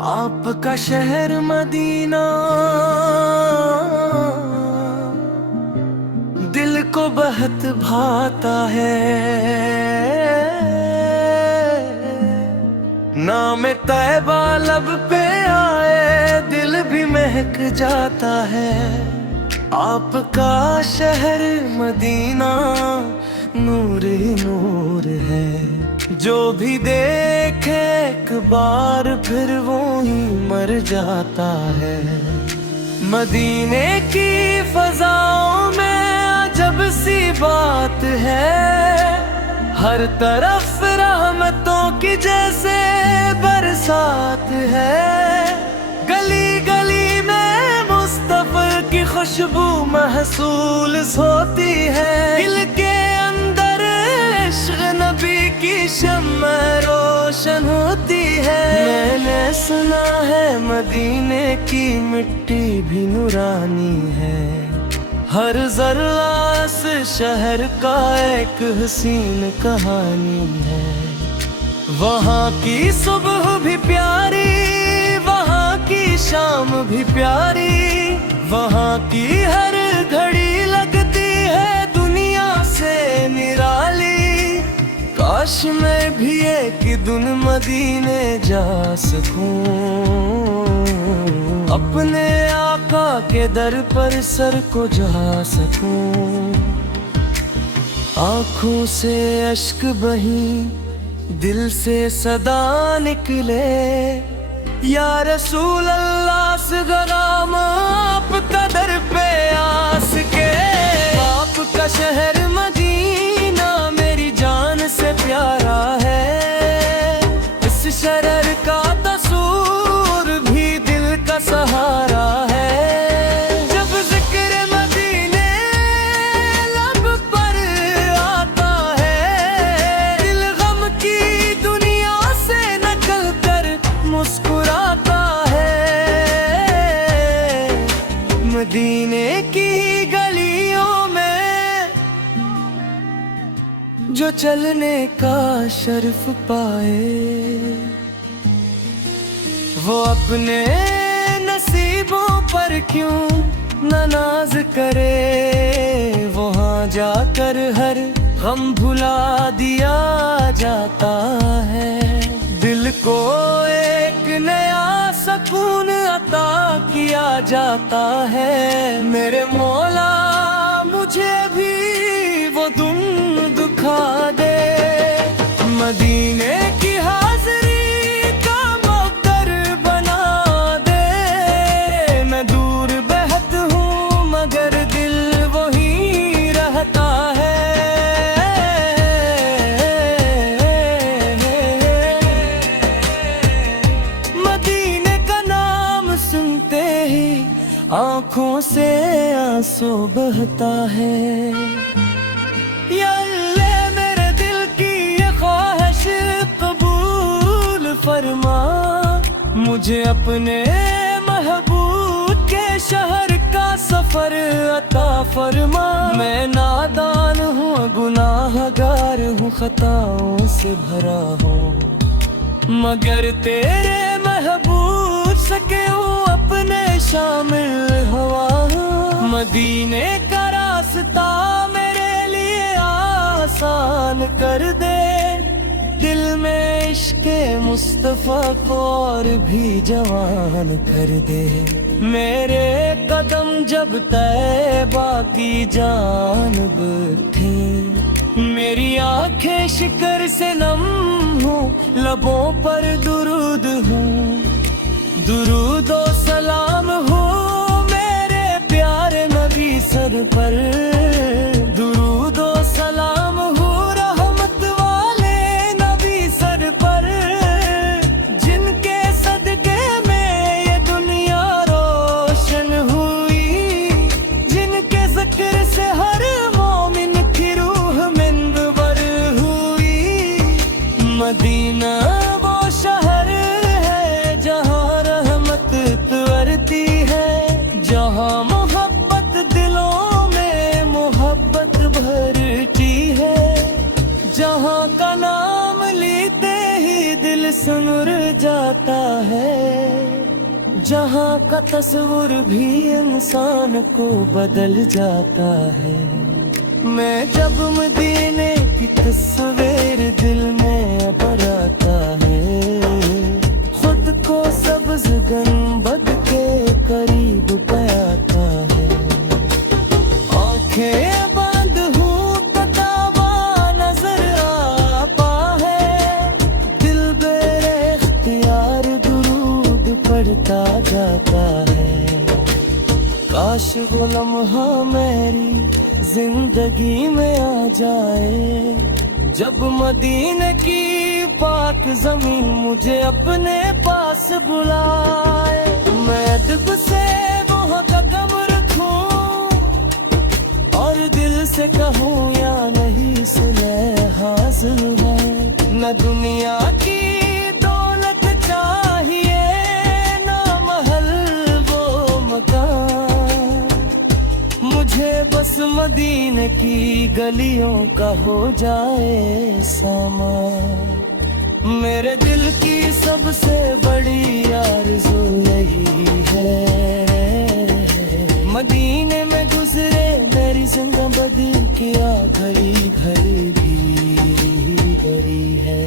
आपका शहर मदीना दिल को बहुत भाता है। नाम तैबा लब पे आए दिल भी महक जाता है। आपका शहर मदीना नूर ही नूर है। जो भी देखे एक बार फिर वो ही मर जाता है। मदीने की फजाओं में अजब सी बात है। हर तरफ रहमतों की जैसे बरसात है। गली गली में मुस्तफा की खुशबू महसूस होती है। दिल के अंदर इश्क़ नबी की शम्मा रोशन होती है। मैंने सुना है मदीने की मिट्टी भी नूरानी है। हर ज़र्रा इस शहर का एक हसीन कहानी है। वहाँ की सुबह भी प्यारी, वहाँ की शाम भी प्यारी। वहाँ की हर घड़ी लगती है दुनिया से निराली। काश मैं भी एक दिन मदीने जा सकूं। अपने आका के दर पर सर को जा सकूं। आँखों से अश्क बही दिल से सदा निकले। या रसूल अल्लाह सलाम आपका दर पे आस के। आपका शहर मदीना मेरी जान से प्यारा है। इस शहर का तसूर भी दिल का सहारा है। जब जिक्र मदीने लब पर आता है। दिल गम की दुनिया से निकल कर मुस्कुराता है। मदीने की गलियों में जो चलने का शर्फ पाए। वो अपने नसीबों पर क्यों न नाज करे। वहाँ जाकर हर गम भुला दिया जाता है। दिल को एक नया सुकून अता किया जाता है। मेरे मौला मुझे भी वो तुम दिखा दे। मदीने की हाज़री का मक़दर बना दे। मैं दूर बहत हूँ मगर दिल वही रहता है। मदीने का नाम सुनते ही आँखों से आंसू बहता है। या अल्लाह मेरे दिल की ये ख्वाहिश कबूल फरमा। मुझे अपने महबूब के शहर का सफर अता फरमा। मैं नादान हूँ गुनाहगार हूँ खताओं से भरा हूँ। मगर तेरे महबूब सके हूँ अपने शामिल हवा। मदीने का रास्ता मेरे लिए आसान कर दे। दिल में इश्क़े मुस्तफा को और भी जवान कर दे। मेरे कदम जब तैबा की जानिब थी। मेरी आंखें शिकर से नम हूँ लबों पर दुरूद हूँ। दुरूद और सलाम हो मेरे प्यारे नबी सर पर। दुरूद और सलाम हो रहमत वाले नबी सर पर। जिनके सदके में ये दुनिया रोशन हुई। जिनके ज़िक्र से हर मोमिन की रूह मिनवर हुई। मदीना वो शहर है जहाँ रहमत तवरती है। जहाँ मोहब्बत दिलों में मोहब्बत भरती है। जहाँ का नाम लेते ही दिल सुन जाता है। जहाँ का तस्वीर भी इंसान को बदल जाता है। मैं जब मदीने की तस्वीर दिल में अब आता है, खुद को सब्ज़ गुंबद के करीब पाता है। आँखें बंद हूँ तो ताबा नजर आता है, दिल बेरे इख्तियार दुरूद पढ़ता जाता है। काश वो लम्हा मेरी जिंदगी में आ जाए, जब मदीने की पाक जमीन मुझे अपने पास बुलाए। मैं अदब से वहाँ कदम रखूं और दिल से कहूँ या नहीं सुने हाजिर है। न दुनिया की दौलत चाहिए, ना महल वो मकान, मुझे बस मदीने की गलियों का हो जाए सामान। मेरे दिल की सबसे बड़ी आरज़ू यही है, मदीने में गुजरे मेरी जिंदगी की घड़ी घड़ी भी गरी है।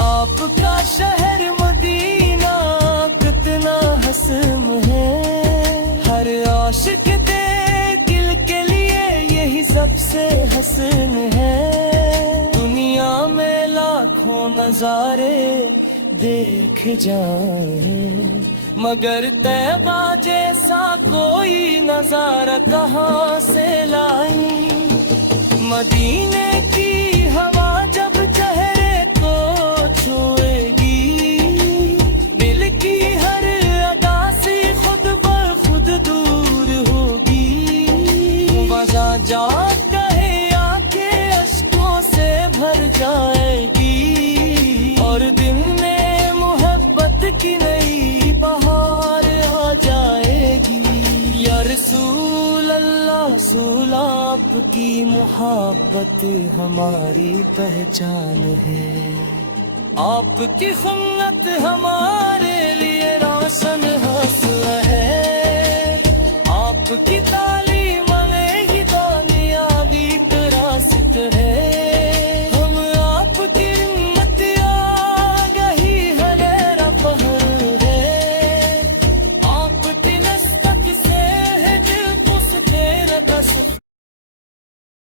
आपका शहर मदीना कितना हसन है, हर आशिक दे दिल के लिए यही सबसे हसन है। दुनिया में लाखों नजारे देख जाए, मगर तैबा जैसा कोई नजारा कहाँ से लाई। मदीने की हवा जब चेहरे को छुएगी, दिल की हर अदा से खुद ब खुद दूर होगी। वजह जा कहे आके अश्कों से भर जाएगी, और दिन में मोहब्बत की नई बहार आ जाएगी। या रसूल अल्लाह, रसूल आपकी मोहब्बत हमारी पहचान है, आपकी सुन्नत हमारे लिए रोशन